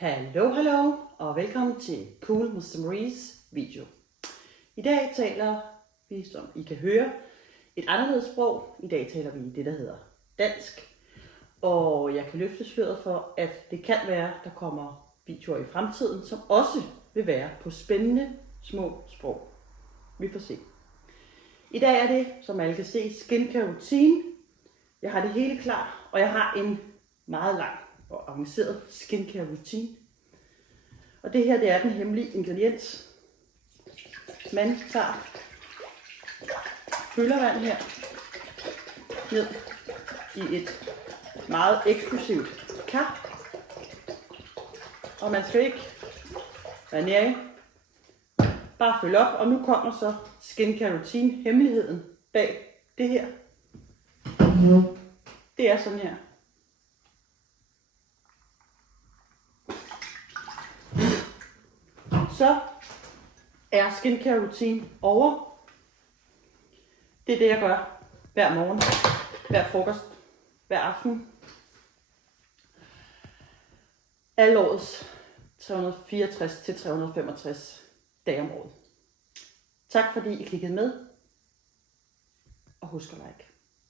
Hallo og velkommen til Cool Mr. Marie's video. I dag taler vi, som I kan høre, et anderledes sprog. I dag taler vi det, der hedder dansk. Og jeg kan løfte sløret for, at det kan være, der kommer videoer i fremtiden, som også vil være på spændende små sprog. Vi får se. I dag er det, som alle kan se, skincare routine. Jeg har det hele klar, og jeg har en meget lang og avanceret skincare routine. Og det her, det er den hemmelige ingrediens. Man tager fyldervand her ned i et meget eksklusivt kar. Og man skal ikke være nærig. Bare følge op, og nu kommer så skincare routine, hemmeligheden bag det her. Det er sådan her. Så er skincare routine over. Det er det, jeg gør hver morgen, hver frokost, hver aften. Alle årets 364 til 365 dage om året. Tak fordi I kiggede med, og husk at like.